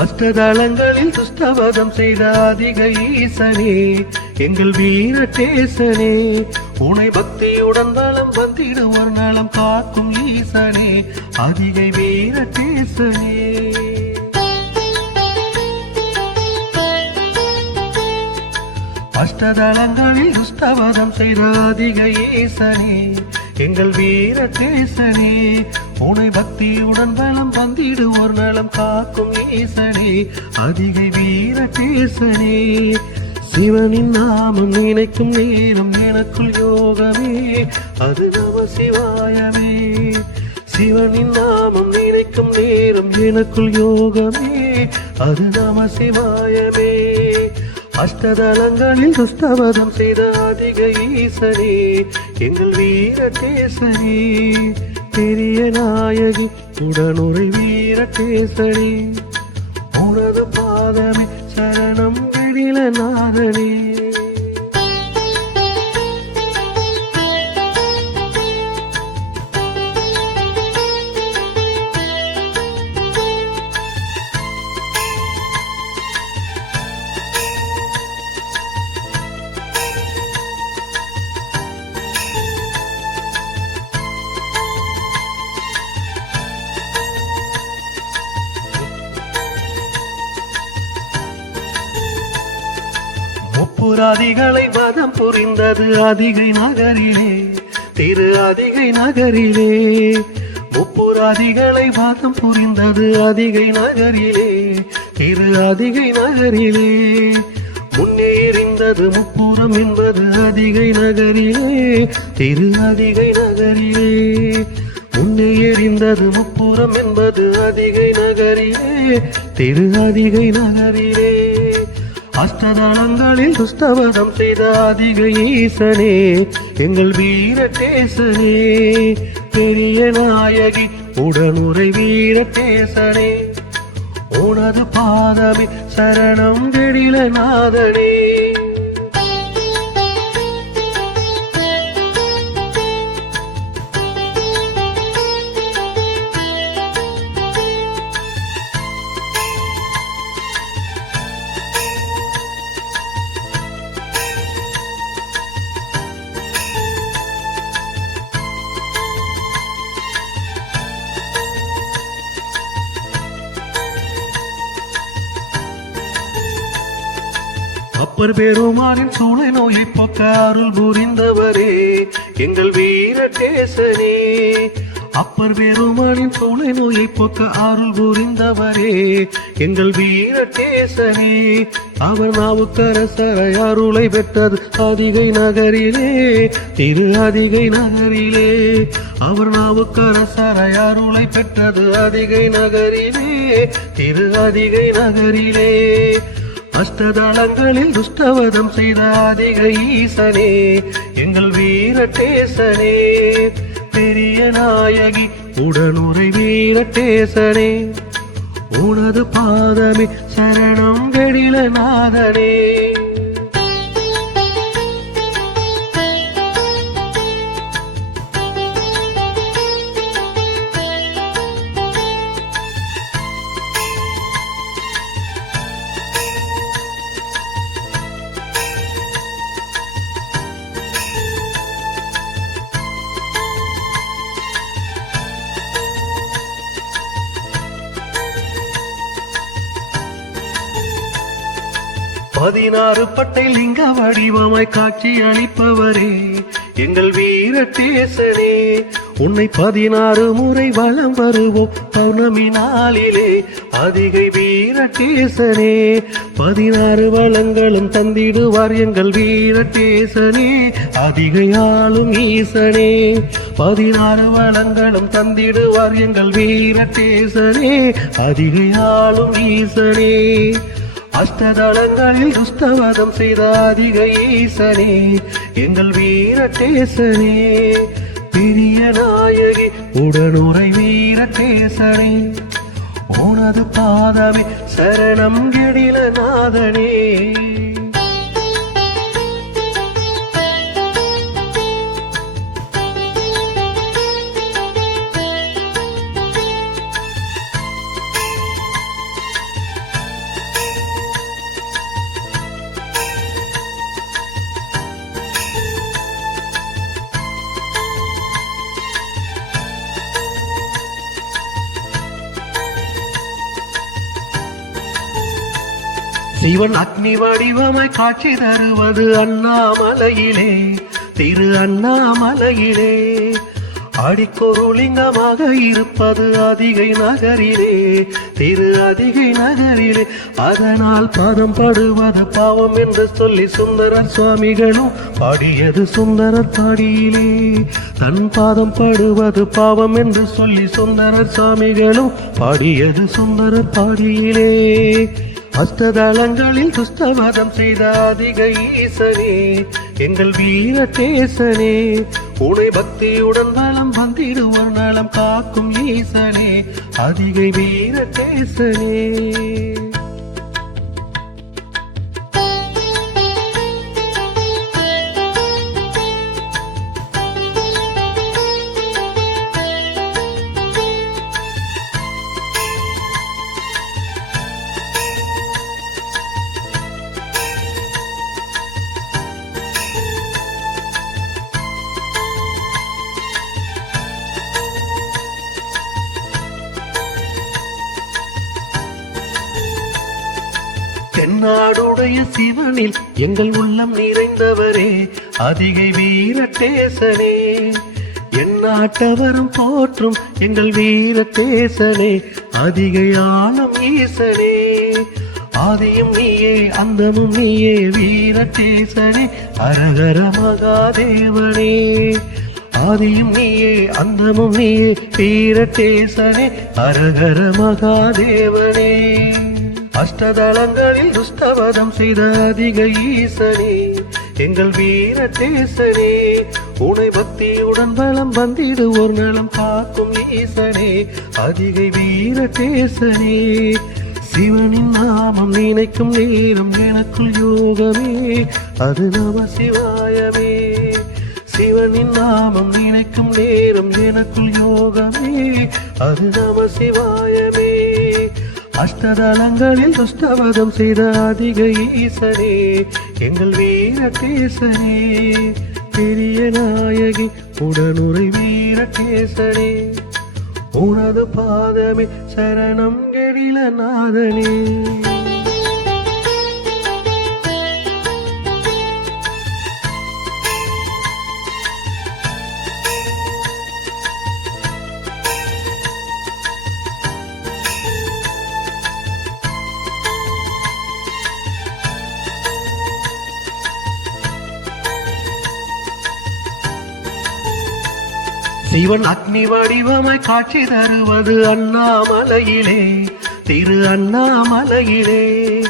அஷ்டதளங்களில் துஷ்டவதம் செய்த அதிக ஈசனே எங்கள் வீரட்டேசனே உனை பக்தியுடன் வளம் வந்திடுவர் நலம் காக்கும் ஈசனே அதிகை வீரட்டேசனே அஷ்டதளங்களில் துஷ்டவதம் செய்த அதிக ஈசனே எங்கள் வீரட்டேசனே பூனை பக்தியுடன் பலம் பந்திடு ஒரு நலம் காக்கும் ஈசனே அதிகை கேசனே. சிவனின் நாமம் நினைக்கும் நேரம் எனக்குள் யோகமே அது நம சிவாயமே. சிவனின் நாமம் நினைக்கும் நேரம் எனக்குள் யோகமே அது நம சிவாயமே. அஷ்டதளங்களில் துஷ்டவதம் செய்த அதிக ஈசனே எங்கள் வீரகேசனே பெரிய நாயகி உடனொரு வீரகேசனே உனது பாதமே சரணம் எழில நாதனே. ஊராதிகளை வதம் புரிந்தது அதிகை நகரிலே. திரு அதிகை நகரிலே. முப்புராதிகளை வதம் புரிந்தது அதிகை நகரிலே. திரு அதிகை நகரிலே. முன்னே இருந்தது முப்புறம் என்பது அதிகை நகரிலே. திரு அதிகை நகரிலே. முன்னே எறிந்தது முப்புறம் என்பது அதிகை நகரிலே. திரு அதிகை நகரிலே. அஷ்டதளங்களில் துஷ்டவதம் செய்த அதிக ஈசனே எங்கள் வீரட்டேசனே பெரிய நாயகி உடனுரை வீரட்டேசனே உனது பாதமே சரணம் கெடில நாதனே. அப்பர் பெருமானின் சூளை நோயை போக்க அருள் புரிந்தவரே. எங்கள் வீரட்டேசனே அப்பர் பெருமானின் சூளை நோயை போக்க அருள் புரிந்தவரே. எங்கள் வீரட்டேசனே அவர் நாவுக்கரசரை அருளை பெற்றது அதிகை நகரிலே திரு அதிகை நகரிலே. அவர் நாவுக்கரசரை அருளை பெற்றது அதிகை நகரிலே திரு அதிகை நகரிலே. அஷ்டதளங்களில் துஷ்டவதம் செய்த அதிக ஈசனே எங்கள் வீரட்டேசனே பெரிய நாயகி உடனுரை வீரட்டேசனே உனது பாதமே சரணம் கெடில நாதனே. பதினாறு பட்டை லிங்க வடிவமாய் காட்சி அளிப்பவரே எங்கள் வீரட்டேசனே உன்னை பதினாறு முறை வலம் வருவோம் பௌர்ணமி நாளிலே. அதிகை வீரட்டேசனே பதினாறு வளங்களும் தந்திடுவார் எங்கள் வீரட்டேசனே அதிகையாளும் ஈசனே பதினாறு வளங்களும் தந்திடுவார் எங்கள் வீரட்டேசனே அதிகையாளும் ஈசனே. அஷ்டதளங்களில் துஷ்டவதம் செய்த அதிக ஈசனே எங்கள் வீரட்டேசனே பெரிய நாயகி உடனுரை வீரட்டேசனே உனது பாதமே சரணம் கெடில நாதனே. சிவன் அக்னி வடிவமாய் காட்சி தருவது அண்ணாமலையிலே. திரு அண்ணாமலையிலே. அடிக்கொருளிங்கமாக இருப்பது அதிகை நகரிலே. திரு அதிகை நகரிலே. அதனால் பாதம் படுவது பாவம் என்று சொல்லி சுந்தரர் சுவாமிகளும் பாடியது சுந்தரர் பாடியிலே. தன் பாதம் படுவது பாவம் என்று சொல்லி சுந்தரர் சுவாமிகளும் பாடியது சுந்தரர் பாடியிலே. அஷ்டதளங்களில் துஷ்டவதம் செய்த அதிக ஈசனே எங்கள் வீரகேசனே உனை பக்தியுடன் நலம் வந்திடுவோர் நலம் காக்கும் ஈசனே அதிகை வீரகேசனே தென்னாடுடைய சிவனில் எங்கள் உள்ளம் நிறைந்தவரே அதிகை வீரட்டேசனே எந்நாட்டவரும் போற்றும் எங்கள் வீரத்தேசனே அதிகை ஆழம் ஈசனே. ஆதியும் நீயே அந்தமும் நீயே வீரத்தேசனே அரகர மகாதேவனே. ஆதியும் நீயே அந்தமும் நீயே வீரத்தேசனே அரகர மகாதேவனே. அஷ்டதளங்களில் துஷ்டவதம் செய்த அதிக ஈசனே எங்கள் வீர தேசனே உனை பக்தியுடன் பலம் வந்திடு ஒரு நலம் காக்கும் ஈசனே அதிகை வீரதேசனே சிவனின் நாமம் நினைக்கும் நேரம் எனக்குள் யோகமே அது நம சிவாயமே. சிவனின் நாமம் நினைக்கும் நேரம் எனக்குள் யோகமே அது நம சிவாயமே. அஷ்டதளங்களில் துஷ்டவதம் செய்த அதிக ஈசனே எங்கள் வீரகேசனே. பெரிய நாயகி உடனுரை வீரகேசனே. உனது பாதமே சரணம் கெடில நாதனே சிவன் அக்னி வடிவமாய் காட்சி தருவது அண்ணாமலையிலே. திரு அண்ணாமலையிலே.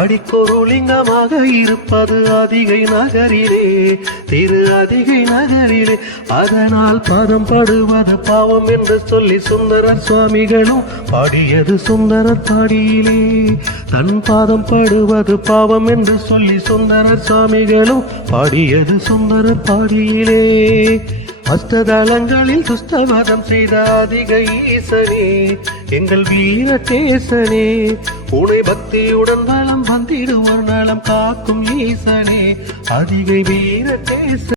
அடிக்கொருளிங்கமாக இருப்பது அதிகை நகரிலே. திரு அதிகை நகரிலே. அதனால் பாதம் படுவது பாவம் என்று சொல்லி சுந்தரர் சுவாமிகளும் பாடியது சுந்தரர் பாடியிலே. தன் பாதம் படுவது பாவம் என்று சொல்லி சுந்தரர் சுவாமிகளும் பாடியது சுந்தரர் பாடியிலே. அஷ்டதளங்களில் துஷ்டவதம் செய்த அதிக ஈசனே எங்கள் வீரகேசனே உனை பக்தியுடன் நலம் வந்திடுவோர் நலம் காக்கும் ஈசனே அதிகை வீரகேச